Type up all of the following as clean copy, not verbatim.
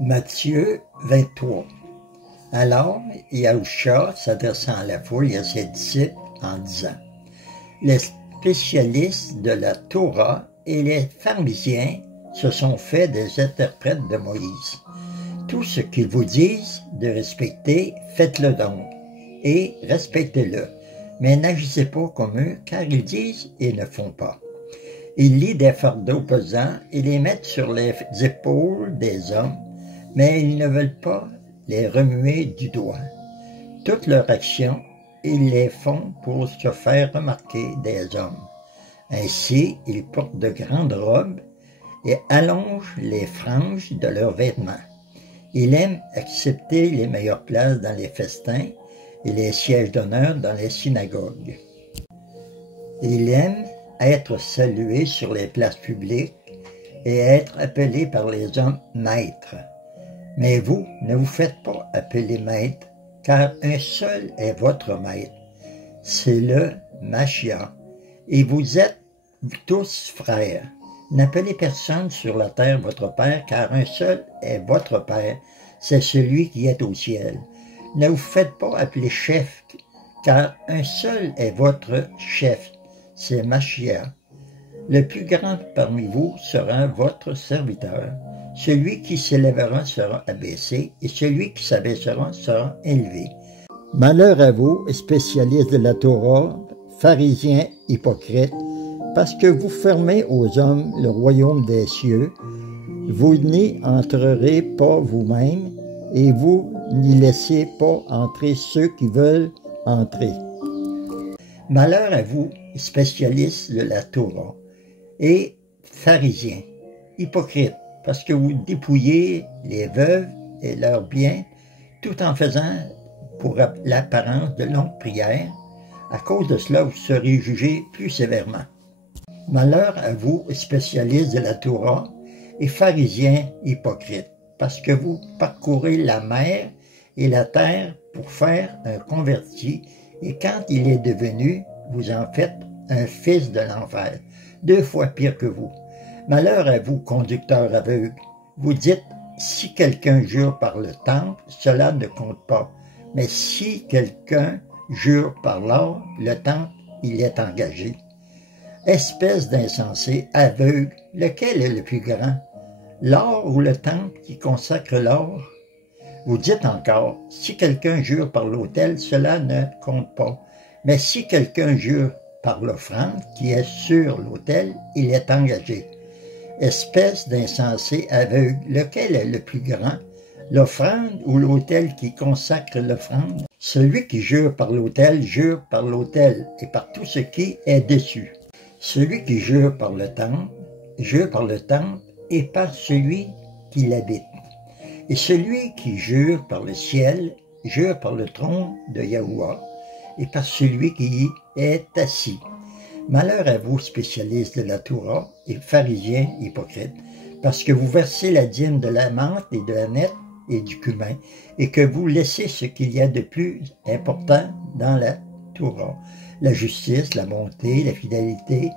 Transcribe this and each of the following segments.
Matthieu 23. Alors, Yahushua, s'adressant à la foule et à ses disciples, en disant: les spécialistes de la Torah et les pharisiens se sont faits des interprètes de Moïse. Tout ce qu'ils vous disent de respecter, faites-le donc, et respectez-le. Mais n'agissez pas comme eux, car ils disent et ne font pas. Ils lient des fardeaux pesants et les mettent sur les épaules des hommes, mais ils ne veulent pas les remuer du doigt. Toute leur action, ils les font pour se faire remarquer des hommes. Ainsi, ils portent de grandes robes et allongent les franges de leurs vêtements. Ils aiment accepter les meilleures places dans les festins et les sièges d'honneur dans les synagogues. Ils aiment être salués sur les places publiques et être appelés par les hommes maîtres. Mais vous, ne vous faites pas appeler maître, car un seul est votre maître, c'est le Mashiach, et vous êtes tous frères. N'appelez personne sur la terre votre père, car un seul est votre père, c'est celui qui est au ciel. Ne vous faites pas appeler chef, car un seul est votre chef, c'est Mashiach. Le plus grand parmi vous sera votre serviteur. Celui qui s'élèvera sera abaissé, et celui qui s'abaissera sera élevé. Malheur à vous, spécialistes de la Torah, pharisiens hypocrites, parce que vous fermez aux hommes le royaume des cieux, vous n'y entrerez pas vous-même, et vous n'y laissez pas entrer ceux qui veulent entrer. Malheur à vous, spécialistes de la Torah, et pharisiens, hypocrites, parce que vous dépouillez les veuves et leurs biens, tout en faisant pour l'apparence de longues prières. À cause de cela, vous serez jugés plus sévèrement. Malheur à vous, spécialistes de la Torah et pharisiens hypocrites, parce que vous parcourez la mer et la terre pour faire un converti, et quand il est devenu, vous en faites un fils de l'enfer, 2 fois pire que vous. Malheur à vous, conducteurs aveugles. Vous dites, si quelqu'un jure par le temple, cela ne compte pas. Mais si quelqu'un jure par l'or, le temple, il est engagé. Espèce d'insensé, aveugle, lequel est le plus grand? L'or ou le temple qui consacre l'or? Vous dites encore, si quelqu'un jure par l'autel, cela ne compte pas. Mais si quelqu'un jure par l'offrande qui est sur l'autel, il est engagé. Espèce d'insensé aveugle, lequel est le plus grand, l'offrande ou l'autel qui consacre l'offrande? Celui qui jure par l'autel et par tout ce qui est dessus. Celui qui jure par le temple et par celui qui l'habite. Et celui qui jure par le ciel, jure par le trône de Yahuwah et par celui qui y est assis. Malheur à vous, spécialistes de la Torah et pharisiens hypocrites, parce que vous versez la dîme de la menthe et de la nette et du cumin, et que vous laissez ce qu'il y a de plus important dans la Torah, la justice, la bonté, la fidélité.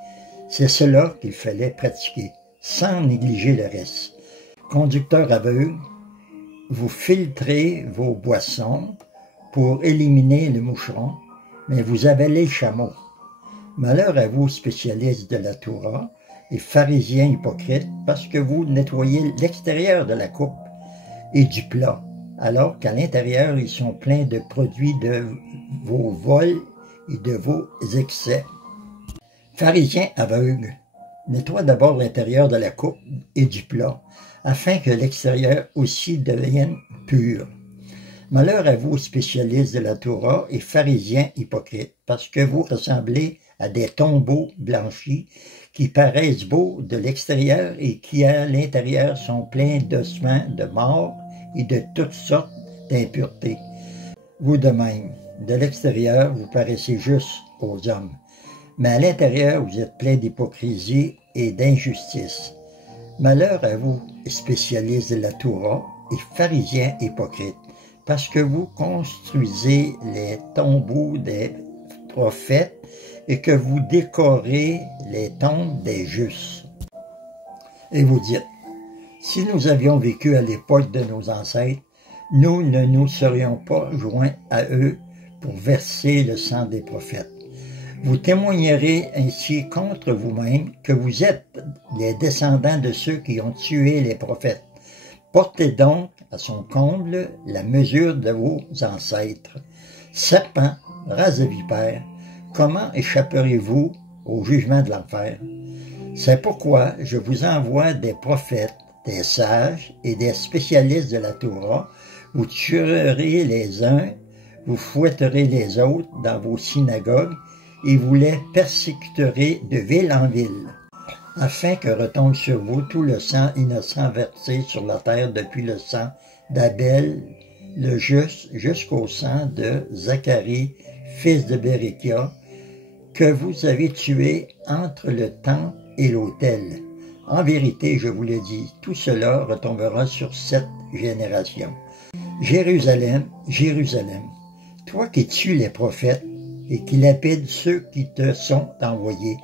C'est cela qu'il fallait pratiquer, sans négliger le reste. Conducteurs aveugles, vous filtrez vos boissons pour éliminer le moucheron, mais vous avalez le chameau. Malheur à vous, spécialistes de la Torah et pharisiens hypocrites, parce que vous nettoyez l'extérieur de la coupe et du plat, alors qu'à l'intérieur, ils sont pleins de produits de vos vols et de vos excès. Pharisiens aveugles, nettoie d'abord l'intérieur de la coupe et du plat, afin que l'extérieur aussi devienne pur. Malheur à vous, spécialistes de la Torah et pharisiens hypocrites, parce que vous ressemblez à des tombeaux blanchis qui paraissent beaux de l'extérieur et qui à l'intérieur sont pleins d'ossements de mort et de toutes sortes d'impuretés. Vous de même, de l'extérieur, vous paraissez juste aux hommes, mais à l'intérieur, vous êtes pleins d'hypocrisie et d'injustice. Malheur à vous, spécialistes de la Torah et pharisiens hypocrites, parce que vous construisez les tombeaux des prophètes et que vous décorez les tombes des justes. Et vous dites, Si nous avions vécu à l'époque de nos ancêtres, nous ne nous serions pas joints à eux pour verser le sang des prophètes. Vous témoignerez ainsi contre vous-même que vous êtes les descendants de ceux qui ont tué les prophètes. Portez donc à son comble la mesure de vos ancêtres. Serpents, race de vipères, comment échapperez-vous au jugement de l'enfer? C'est pourquoi je vous envoie des prophètes, des sages et des spécialistes de la Torah. Vous tuerez les uns, vous fouetterez les autres dans vos synagogues et vous les persécuterez de ville en ville, afin que retombe sur vous tout le sang innocent versé sur la terre depuis le sang d'Abel, le juste, jusqu'au sang de Zacharie, fils de Béréchia, que vous avez tué entre le temple et l'autel. En vérité, je vous le dis, tout cela retombera sur cette génération. Jérusalem, Jérusalem, toi qui tues les prophètes et qui lapides ceux qui te sont envoyés,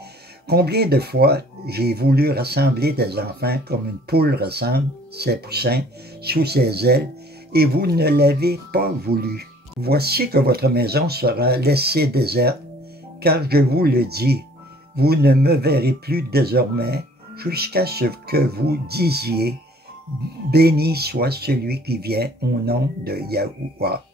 combien de fois j'ai voulu rassembler des enfants comme une poule rassemble ses poussins sous ses ailes, et vous ne l'avez pas voulu. Voici que votre maison sera laissée déserte, car je vous le dis, vous ne me verrez plus désormais jusqu'à ce que vous disiez « Béni soit celui qui vient au nom de Yahuwah ».